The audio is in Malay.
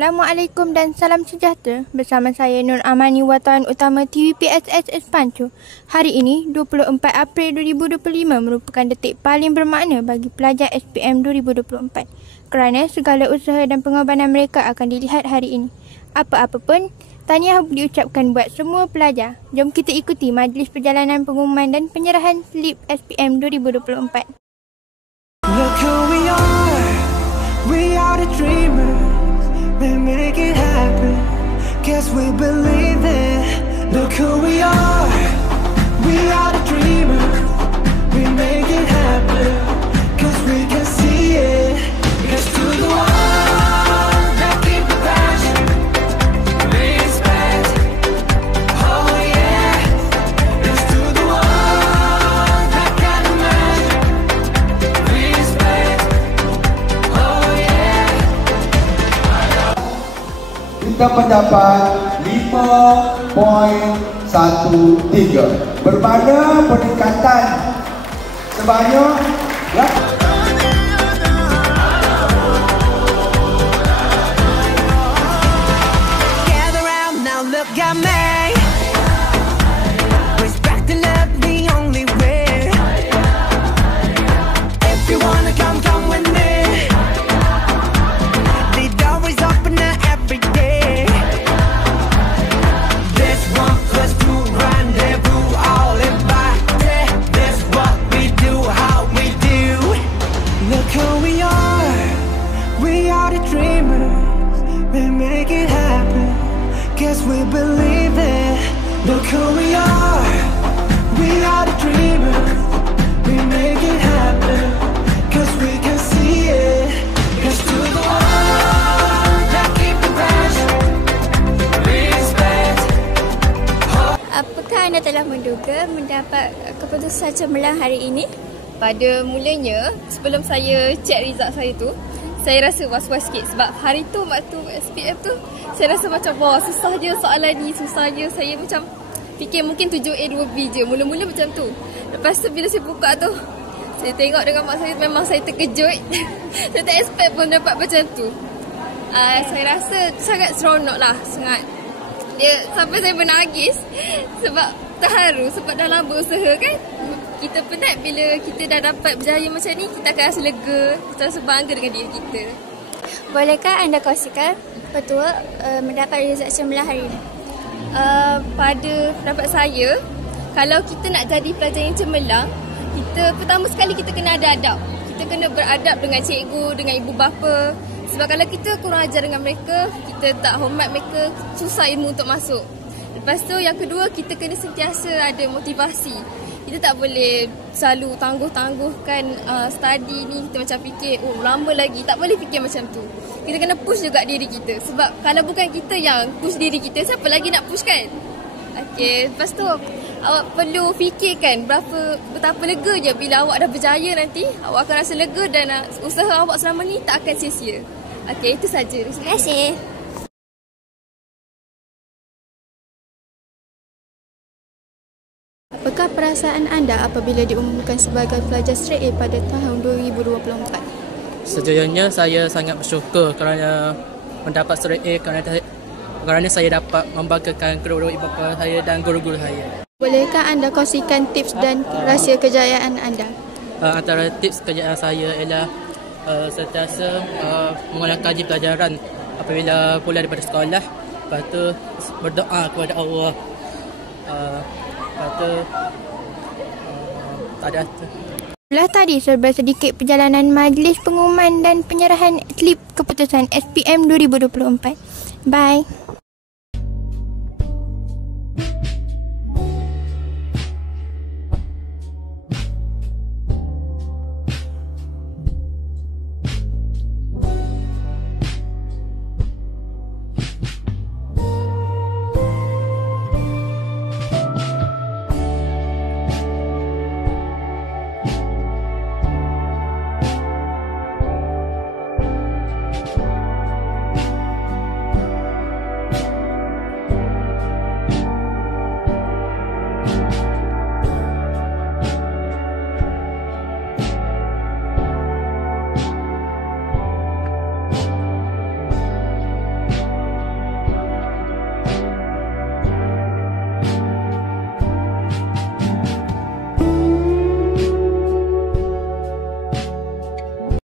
Assalamualaikum dan salam sejahtera. Bersama saya Nur Amani, wartawan utama TVPSS Pancu. Hari ini, 24 April 2025 merupakan detik paling bermakna bagi pelajar SPM 2024 kerana segala usaha dan pengorbanan mereka akan dilihat hari ini. Apa-apa pun, tahniah diucapkan buat semua pelajar. Jom kita ikuti majlis perjalanan pengumuman dan penyerahan slip SPM 2024. Look who we are the dreamers. We make it happen, guess we believe it. Look who we are the dreamers. We make it happen, cause we can see it. Here's to the ones that keep the passion, respect, oh yeah. Here's to the ones that can imagine, respect, oh yeah. Kita mendapat 5.13 bermakna peningkatan sebanyak Gather round now, look at me. Respect and love the only way. If you wanna come with me. The door is open every day. This 1+2 rendezvous, all invited. This what we do, how we do. Look who we are the dreamers. We make it happen, guess we believe it. Look who we are the dreamers. We make it happen, cause we can see it. Here's to the ones that keep the passion, respect. Apakah anda telah menduga mendapat keputusan cemerlang hari ini? Pada mulanya, sebelum saya check result saya tu, saya rasa was-was sikit sebab hari tu waktu SPM tu, saya rasa macam wah susah je soalan ni, susah je. Saya macam fikir mungkin 7A 2B je, mula-mula macam tu. Lepas tu bila saya buka tu, saya tengok dengan mak saya, memang saya terkejut. Saya tak expect pun dapat macam tu. Saya rasa sangat seronok lah, sangat. Dia sampai saya menangis sebab terharu, sebab dah lama usaha kan. Kita penat bila kita dah dapat berjaya macam ni, kita akan rasa lega, kita rasa bangga dengan diri kita. Bolehkah anda kongsikan petua mendapat result cemerlang hari ini? Pada pendapat saya, kalau kita nak jadi pelajar yang cemerlang, kita pertama sekali kita kena ada adab. Kita kena beradab dengan cikgu, dengan ibu bapa. Sebab kalau kita kurang ajar dengan mereka, kita tak hormat mereka, susah ilmu untuk masuk. Lepas tu yang kedua, kita kena sentiasa ada motivasi. Kita tak boleh selalu tangguh-tangguhkan study ni. Kita macam fikir, oh lama lagi. Tak boleh fikir macam tu. Kita kena push juga diri kita. Sebab kalau bukan kita yang push diri kita, siapa lagi nak push kan? Okay, lepas tu awak perlu fikirkan betapa lega je bila awak dah berjaya nanti. Awak akan rasa lega dan usaha awak selama ni tak akan sia-sia. Okay, itu saja. Terima kasih. Apakah perasaan anda apabila diumumkan sebagai pelajar straight A pada tahun 2024? Sejujurnya saya sangat bersyukur kerana mendapat straight A kerana saya dapat membanggakan kedua-dua ibu bapa saya dan guru-guru saya. Bolehkah anda kongsikan tips dan rahsia kejayaan anda? Antara tips kejayaan saya ialah sentiasa mengulang kaji pelajaran apabila pulang daripada sekolah. Lepas tu berdoa kepada Allah. Lepas tu tak ada. Itulah tadi serba sedikit perjalanan majlis pengumuman dan penyerahan slip keputusan SPM 2024. Bye.